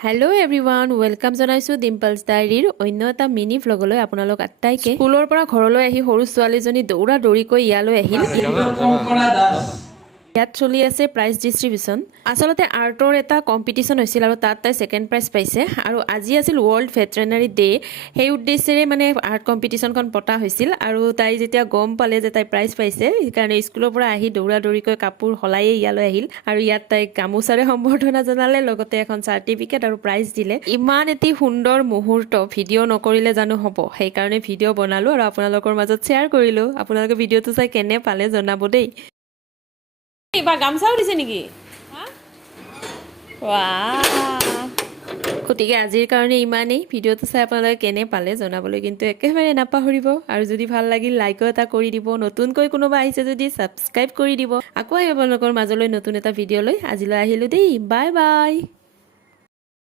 hello' everyone welcome জনাইছোঁ ডিম্পলছ ডায়েৰীৰ অন্য এটা মিনি ভ্লগলৈ আপোনালোক আটাইকে স্কুলৰ পৰা ঘৰলৈ আহি সৰু ছোৱালীজনী দৌৰা দৌৰিকৈ ইয়ালৈ আহিল ইয়াত চলি আছে প্ৰাইজ ডিষ্ট্ৰিবিউচন আচলতে আৰ্টৰ এটা কম্পিটিশ্যন হৈছিল আৰু তাত তাই ছেকেণ্ড প্ৰাইজ পাইছে আৰু আজি আছিল ৱৰ্ল্ড ভেটেৰিনাৰী ডে সেই উদ্দেশ্যেৰে মানে আৰ্ট কম্পিটিশ্যনখন পতা হৈছিল আৰু তাই যেতিয়া গম পালে যে তাই প্ৰাইজ পাইছে সেইকাৰণে স্কুলৰ পৰা আহি দৌৰা দৌৰিকৈ কাপোৰ সলায়ে ইয়ালৈ আহিল আৰু ইয়াত তাইক গামোচাৰে সম্বৰ্ধনা জনালে লগতে এখন চাৰ্টিফিকেট আৰু প্ৰাইজ দিলে ইমান এটি সুন্দৰ মুহূৰ্ত ভিডিঅ' নকৰিলে জানো হ'ব সেইকাৰণে ভিডিঅ' বনালোঁ আৰু আপোনালোকৰ মাজত শ্বেয়াৰ কৰিলোঁ আপোনালোকে ভিডিঅ'টো চাই কেনে পালে জনাব দেই এইবাৰ গামচাও দিছে নেকি গতিকে আজিৰ কাৰণে ইমানেই ভিডিঅ'টো চাই আপোনালোকে কেনে পালে জনাবলৈ কিন্তু একেবাৰে নাপাহৰিব আৰু যদি ভাল লাগিল লাইকো এটা কৰি দিব নতুনকৈ কোনোবা আহিছে যদি ছাবস্ক্ৰাইব কৰি দিব আকৌ আপোনালোকৰ মাজলৈ নতুন এটা ভিডিঅ' লৈ আজিলৈ আহিলোঁ দেই বাই বাই